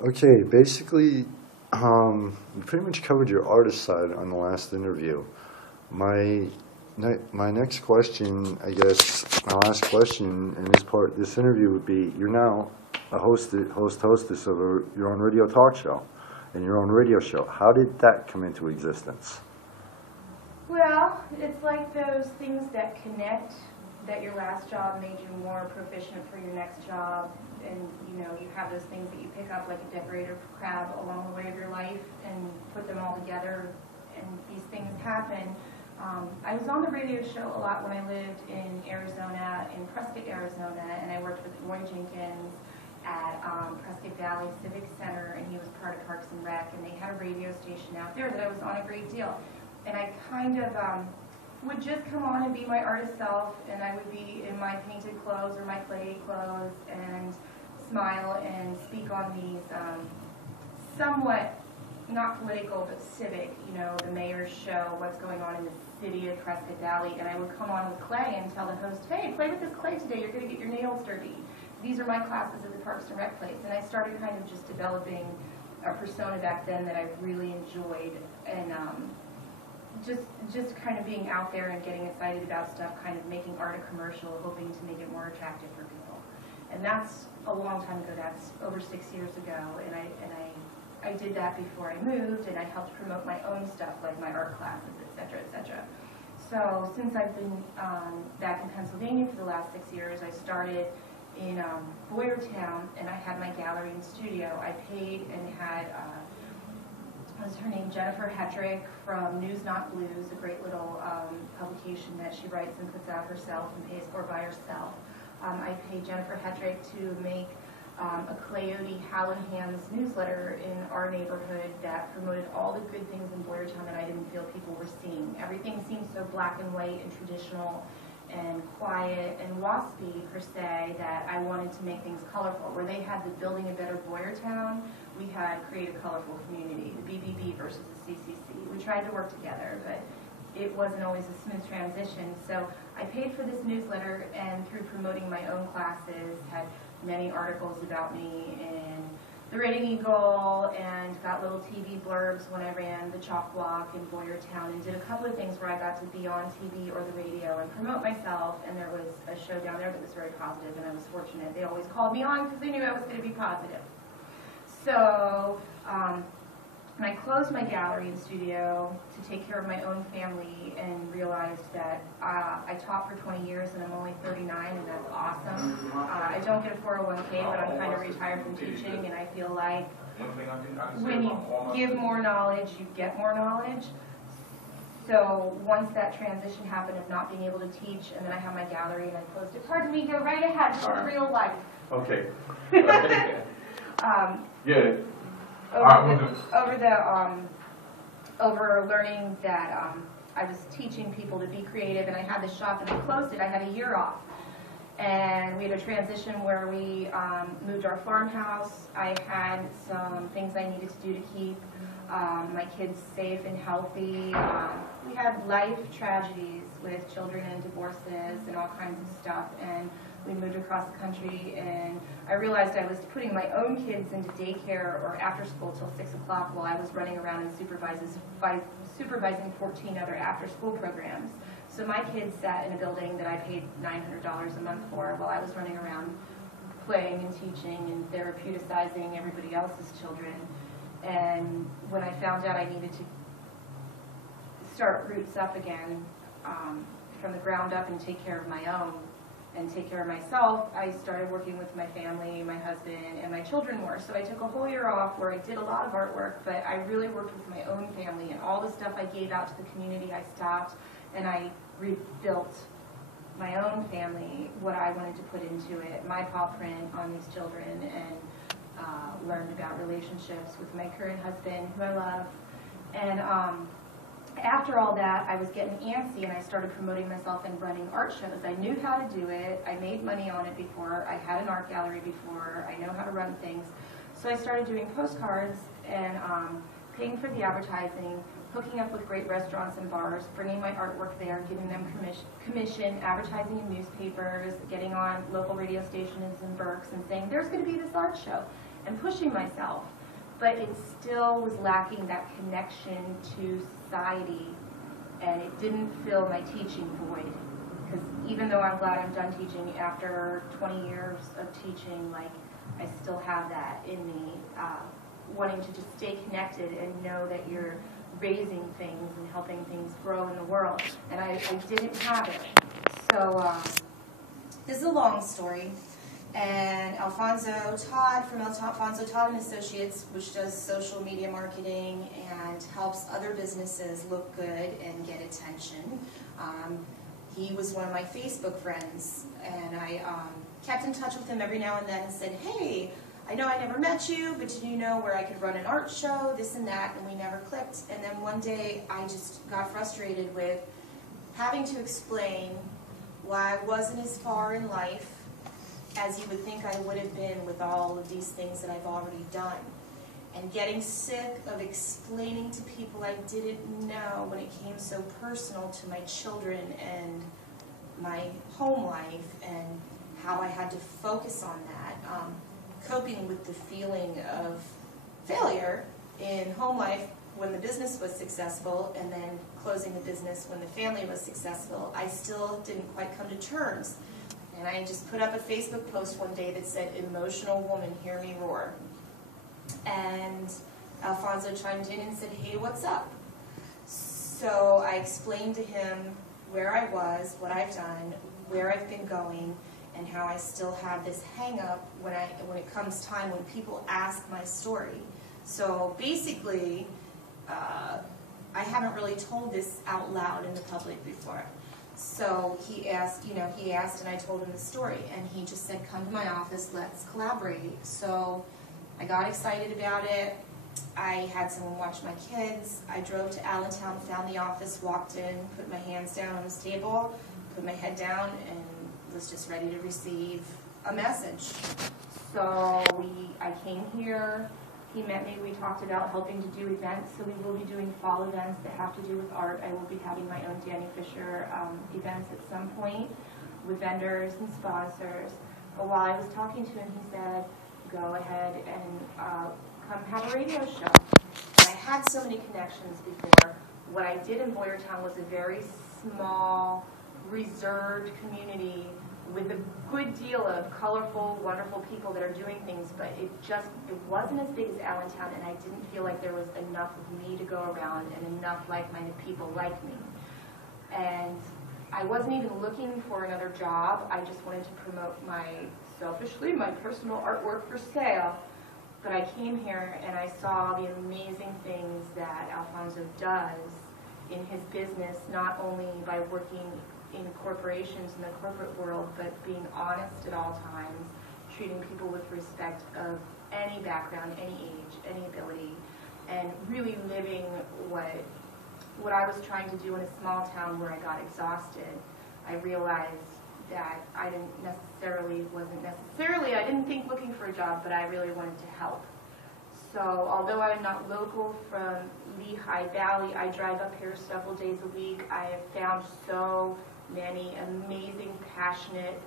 Okay, basically, you pretty much covered your artist side on the last interview. My my next question, I guess, my last question in this interview would be: you're now a hostess of your own radio talk show, and your own radio show. How did that come into existence? Well, it's like those things that connect, that your last job made you more proficient for your next job, and you have those things that you pick up like a decorator crab along the way of your life and put them all together, and these things happen. I was on the radio show a lot when I lived in Arizona, in Prescott, Arizona, and I worked with Roy Jenkins at Prescott Valley Civic Center, and he was part of Parks and Rec, and they had a radio station out there that I was on a great deal. And I kind of would just come on and be my artist self, and I would be in my painted clothes or my clay clothes and smile and speak on these somewhat, not political, but civic, the mayor's show, what's going on in the city of Prescott Valley, and I would come on with clay and tell the host, hey, play with this clay today, you're going to get your nails dirty. These are my classes at the Parks and Rec place, and I started kind of just developing a persona back then that I really enjoyed, and just kind of being out there and getting excited about stuff, kind of making art a commercial, hoping to make it more attractive for people. And that's a long time ago, that's over 6 years ago, and I did that before I moved, and I helped promote my own stuff, like my art classes, etc., etc. So since I've been back in Pennsylvania for the last 6 years, I started in Boyertown, and I had my gallery and studio. I paid and had, what was her name, Jennifer Hetrick from News Not Blues, a great little publication that she writes and puts out herself and pays for by herself. I paid Jennifer Hetrick to make a Coyote Hallenham's newsletter in our neighborhood that promoted all the good things in Boyertown that I didn't feel people were seeing. Everything seemed so black and white and traditional and quiet and waspy, per se, that I wanted to make things colorful. Where they had the Building a Better Boyertown, we had Create a Colorful Community, the BBB versus the CCC. We tried to work together, but it wasn't always a smooth transition. So I paid for this newsletter, and through promoting my own classes, had many articles about me in the Rating Eagle, and got little TV blurbs when I ran the Chalk Block in Boyertown, and did a couple of things where I got to be on TV or the radio and promote myself, and there was a show down there that was very positive, and I was fortunate. They always called me on because they knew I was going to be positive. So I closed my gallery and studio to take care of my own family, and realized that I taught for 20 years and I'm only 39, and that's awesome. I don't get a 401k, but I'm kind of retired from teaching, and I feel like when you give more knowledge, you get more knowledge. So once that transition happened of not being able to teach, and then I have my gallery and I closed it. Pardon me, go right ahead, this is real life. Okay. Yeah. Over learning that I was teaching people to be creative, and I had the shop and I closed it. I had a year off, and we had a transition where we moved our farmhouse. I had some things I needed to do to keep my kids safe and healthy. We had life tragedies with children and divorces and all kinds of stuff, and we moved across the country, and I realized I was putting my own kids into daycare or after school till 6 o'clock while I was running around and supervising 14 other after school programs. So my kids sat in a building that I paid $900 a month for while I was running around playing and teaching and therapeuticizing everybody else's children. And when I found out I needed to start roots up again from the ground up and take care of my own, and take care of myself, I started working with my family, my husband, and my children more. So I took a whole year off where I did a lot of artwork, but I really worked with my own family, and all the stuff I gave out to the community, I stopped, and I rebuilt my own family, what I wanted to put into it, my paw print on these children, and learned about relationships with my current husband, who I love. And after all that, I was getting antsy, and I started promoting myself and running art shows. I knew how to do it. I made money on it before. I had an art gallery before. I know how to run things. So I started doing postcards and paying for the advertising, hooking up with great restaurants and bars, bringing my artwork there, giving them commission, advertising in newspapers, getting on local radio stations and Berks and saying, there's going to be this art show. and pushing myself, but it still was lacking that connection to society, and it didn't fill my teaching void. Because even though I'm glad I'm done teaching, after 20 years of teaching, like, I still have that in me, wanting to just stay connected and know that you're raising things and helping things grow in the world. And I didn't have it. So this is a long story. And Alfonso Todd from Alfonso Todd and Associates, which does social media marketing and helps other businesses look good and get attention. He was one of my Facebook friends, and I kept in touch with him every now and then and said, hey, I know I never met you, but did you know where I could run an art show, this and that, and we never clicked. And then one day I just got frustrated with having to explain why I wasn't as far in life as you would think I would have been with all of these things that I've already done. And getting sick of explaining to people I didn't know when it came so personal to my children and my home life and how I had to focus on that. Coping with the feeling of failure in home life when the business was successful and then closing the business when the family was successful, I still didn't quite come to terms. And I just put up a Facebook post one day that said, emotional woman, hear me roar. And Alfonso chimed in and said, hey, what's up? So I explained to him where I was, what I've done, where I've been going, and how I still have this hang-up when it comes time when people ask my story. So basically, I haven't really told this out loud in the public before. So he asked, and I told him the story, and he just said, come to my office, let's collaborate. So I got excited about it. I had someone watch my kids. I drove to Allentown, found the office, walked in, put my hands down on this table, put my head down, and was just ready to receive a message. So I came here, he met me, we talked about helping to do events, so we will be doing fall events that have to do with art. I will be having my own Dani Fisher events at some point with vendors and sponsors. But while I was talking to him, he said, go ahead and come have a radio show. And I had so many connections before. What I did in Boyertown was a very small, reserved community with a good deal of colorful, wonderful people that are doing things, but it wasn't as big as Allentown, and I didn't feel like there was enough of me to go around and enough like-minded people like me. And I wasn't even looking for another job. I just wanted to promote selfishly, my personal artwork for sale. But I came here and I saw the amazing things that Alfonso does in his business, not only by working in corporations in the corporate world, but being honest at all times, treating people with respect of any background, any age, any ability, and really living what I was trying to do in a small town where I got exhausted. I realized that I didn't think looking for a job, but I really wanted to help. So although I'm not local from Lehigh Valley, I drive up here several days a week. I have found so many amazing, passionate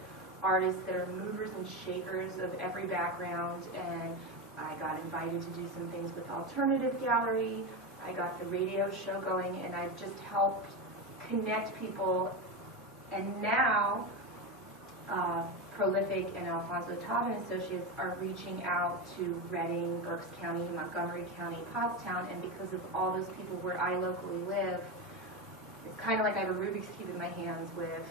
artists that are movers and shakers of every background, and I got invited to do some things with Alternative Gallery. I got the radio show going, and I've just helped connect people. And now, Prolific and Alfonso Todd and Associates are reaching out to Reading, Berks County, Montgomery County, Pottstown, and because of all those people where I locally live, it's kind of like I have a Rubik's Cube in my hands with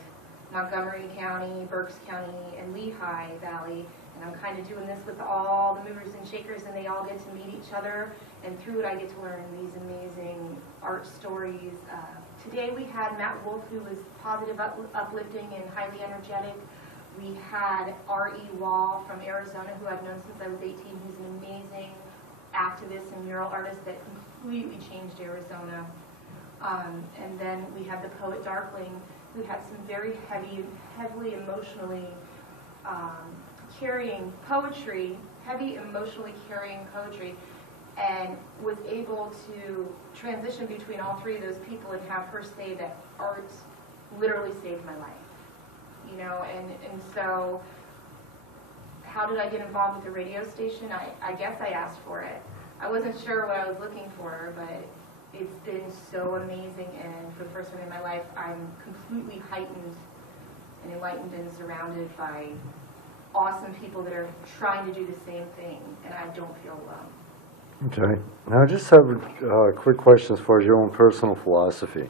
Montgomery County, Berks County, and Lehigh Valley, and I'm kind of doing this with all the movers and shakers, and they all get to meet each other, and through it I get to learn these amazing art stories. Today we had Matt Wolf, who was positive, uplifting, and highly energetic. We had R.E. Wall from Arizona, who I've known since I was 18, who's an amazing activist and mural artist that completely changed Arizona. And then we had the poet Darkling, who had some very heavily emotionally carrying poetry, heavy emotionally carrying poetry, and was able to transition between all three of those people and have her say that art literally saved my life. And so how did I get involved with the radio station? I guess I asked for it. I wasn't sure what I was looking for, but it's been so amazing, and for the first time in my life, I'm completely heightened and enlightened and surrounded by awesome people that are trying to do the same thing, and I don't feel alone. Okay. Now, I just have a quick question as far as your own personal philosophy.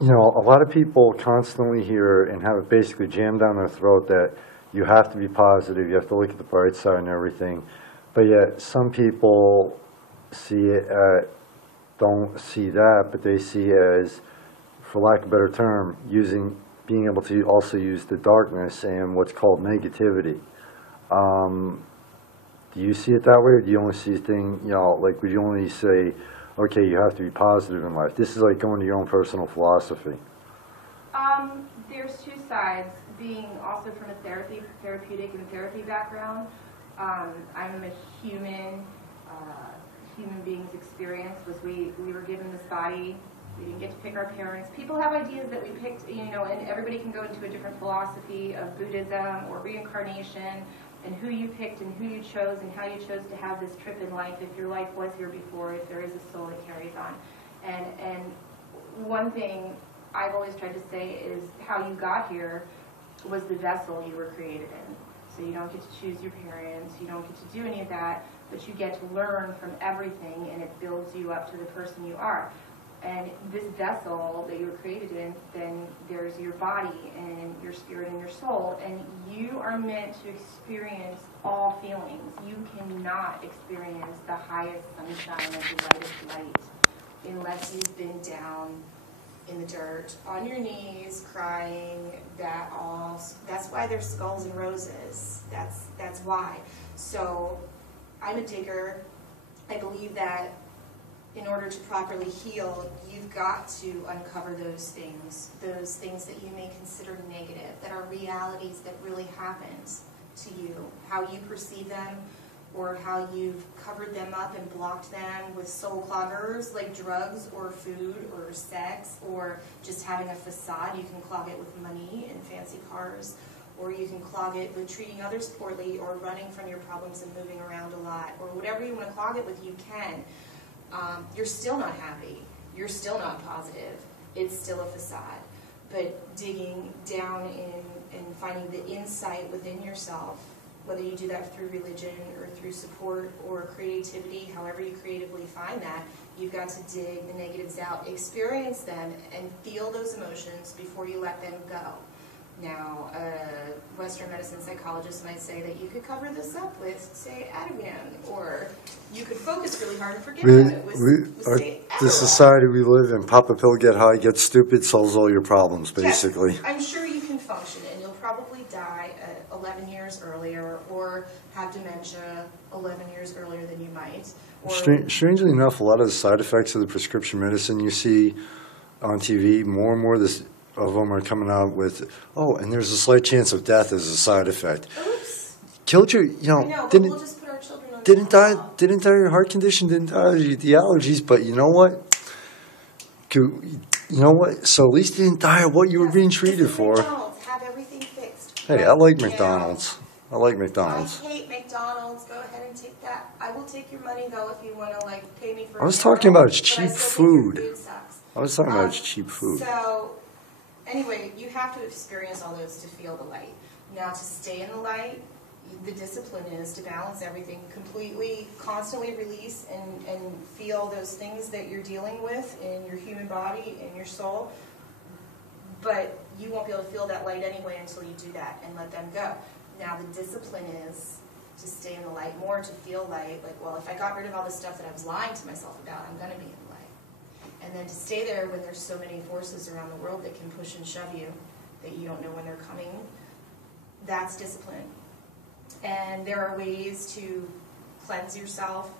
You know, a lot of people constantly hear and have it basically jammed down their throat that you have to be positive, you have to look at the bright side and everything, but yet some people see it, don't see that, but they see it as, for lack of a better term, being able to also use the darkness and what's called negativity. Do you see it that way, or do you only see things, you know, like, would you only say, okay, you have to be positive in life? This is like going to your own personal philosophy. There's two sides. Being also from a therapeutic and therapy background, I'm a human being's experience was we were given this body. We didn't get to pick our parents. People have ideas that we picked, you know, and everybody can go into a different philosophy of Buddhism or reincarnation, and who you picked and who you chose and how you chose to have this trip in life, if your life was here before, if there is a soul that carries on. And one thing I've always tried to say is how you got here was the vessel you were created in. So you don't get to choose your parents, you don't get to do any of that, but you get to learn from everything, and it builds you up to the person you are. And this vessel that you were created in, then there's your body and your spirit and your soul, and you are meant to experience all feelings. You cannot experience the highest sunshine and the lightest light unless you've been down in the dirt, on your knees, crying. That's why there's skulls and roses. That's why. So I'm a digger. I believe that in order to properly heal, you've got to uncover those things that you may consider negative, that are realities that really happened to you, how you perceive them, or how you've covered them up and blocked them with soul cloggers like drugs or food or sex, or just having a facade. You can clog it with money and fancy cars, or you can clog it with treating others poorly, or running from your problems and moving around a lot, or whatever you want to clog it with, you can. You're still not happy. You're still not positive. It's still a facade. But digging down in and finding the insight within yourself, whether you do that through religion or through support or creativity, however you creatively find that, you've got to dig the negatives out, experience them, and feel those emotions before you let them go. Now, a Western medicine psychologist might say that you could cover this up with, say, Ativan, or you could focus really hard and forget about it with the society we live in, pop a pill, get high, get stupid, solves all your problems, basically. Yes, I'm sure you can function, and you'll probably die at 11 years earlier, or have dementia 11 years earlier than you might. Or Strangely enough, a lot of the side effects of the prescription medicine you see on TV, more and more of them are coming out with, oh, and there's a slight chance of death as a side effect. Oops. Killed your, you know, I know, but we'll just put our children on didn't die your heart condition, didn't die the allergies, but you know what? So at least you didn't die of what you were being treated for. McDonald's, have everything fixed. Hey, I like McDonald's. I like McDonald's. I hate McDonald's. Go ahead and take that. I will take your money though if you want to pay me for. I was talking about it's cheap food. Food sucks. I was talking about it's cheap food. So, anyway, you have to experience all those to feel the light. Now, to stay in the light, the discipline is to balance everything completely, constantly release and feel those things that you're dealing with in your human body, in your soul. But you won't be able to feel that light anyway until you do that and let them go. Now, the discipline is to stay in the light more, to feel light. Like, well, if I got rid of all the stuff that I was lying to myself about, I'm going to be in the light. And then to stay there when there's so many forces around the world that can push and shove you, that you don't know when they're coming, that's discipline. And there are ways to cleanse yourself,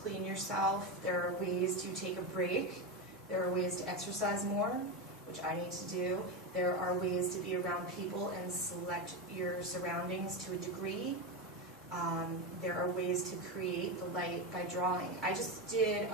clean yourself. There are ways to take a break. There are ways to exercise more, which I need to do. There are ways to be around people and select your surroundings to a degree. There are ways to create the light by drawing. I just did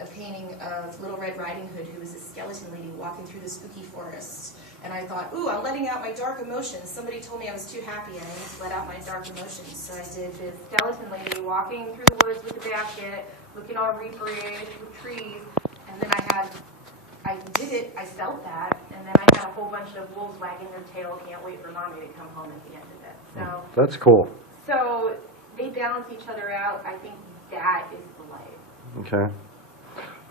a painting of Little Red Riding Hood, who was a skeleton lady walking through the spooky forest. And I thought, ooh, I'm letting out my dark emotions. Somebody told me I was too happy and I need to let out my dark emotions. So I did this Skeleton lady walking through the woods with a basket, looking all reaperish with trees, and then I did it, I felt that, and then I had a whole bunch of wolves wagging their tail, can't wait for mommy to come home at the end of it. So That's cool. So they balance each other out. I think that is the light. Okay.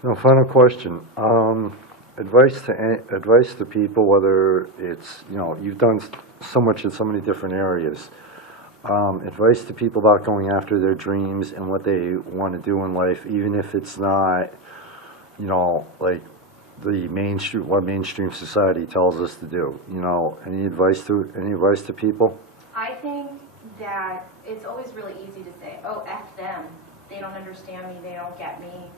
Now, final question. Advice to people, whether it's, you've done so much in so many different areas. Advice to people about going after their dreams and what they want to do in life, even if it's not, like the mainstream society tells us to do. Any advice to people? I think that it's always really easy to say, oh, F them. They don't understand me. They don't get me.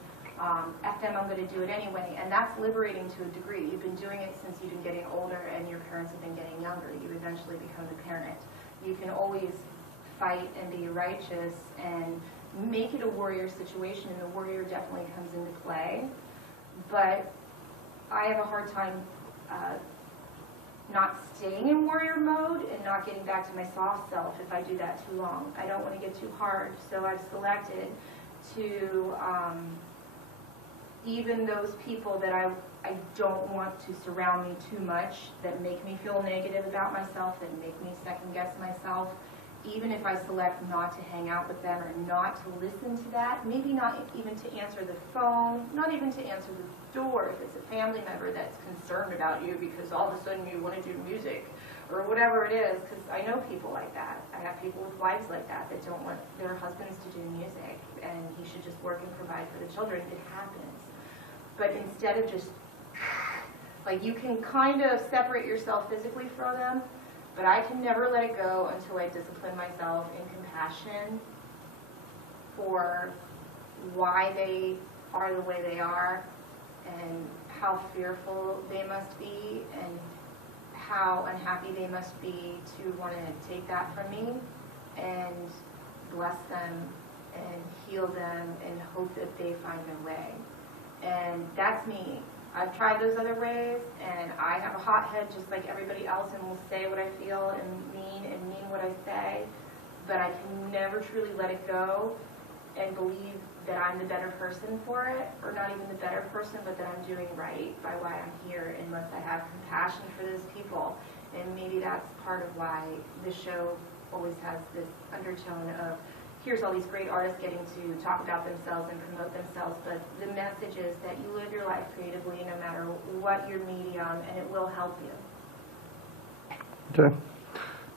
F them, I'm going to do it anyway. And that's liberating to a degree. You've been doing it since you've been getting older and your parents have been getting younger. You eventually become the parent. You can always fight and be righteous and make it a warrior situation, and the warrior definitely comes into play. But I have a hard time not staying in warrior mode and not getting back to my soft self if I do that too long. I don't want to get too hard, so I've selected to even those people that I don't want to surround me too much, that make me feel negative about myself, that make me second guess myself, even if I select not to hang out with them or not to listen to that, maybe not even to answer the phone, not even to answer the door if it's a family member that's concerned about you because all of a sudden you want to do music or whatever it is, because I know people like that. I have people with wives like that that don't want their husbands to do music and he should just work and provide for the children. It happens. But instead of just, like, you can kind of separate yourself physically from them, but I can never let it go until I discipline myself in compassion for why they are the way they are and how fearful they must be and how unhappy they must be to want to take that from me, and bless them and heal them and hope that they find their way. And that's me. I've tried those other ways, and I have a hot head just like everybody else and will say what I feel and mean what I say, but I can never truly let it go and believe that I'm the better person for it, or not even the better person, but that I'm doing right by why I'm here, unless I have compassion for those people. And maybe that's part of why the show always has this undertone of, here's all these great artists getting to talk about themselves and promote themselves, but the message is that you live your life creatively no matter what your medium, and it will help you. Okay.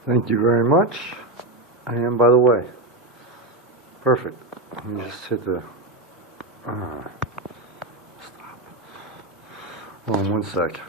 Thank you very much. And by the way, perfect. Let me just hit the stop. Hold on 1 sec.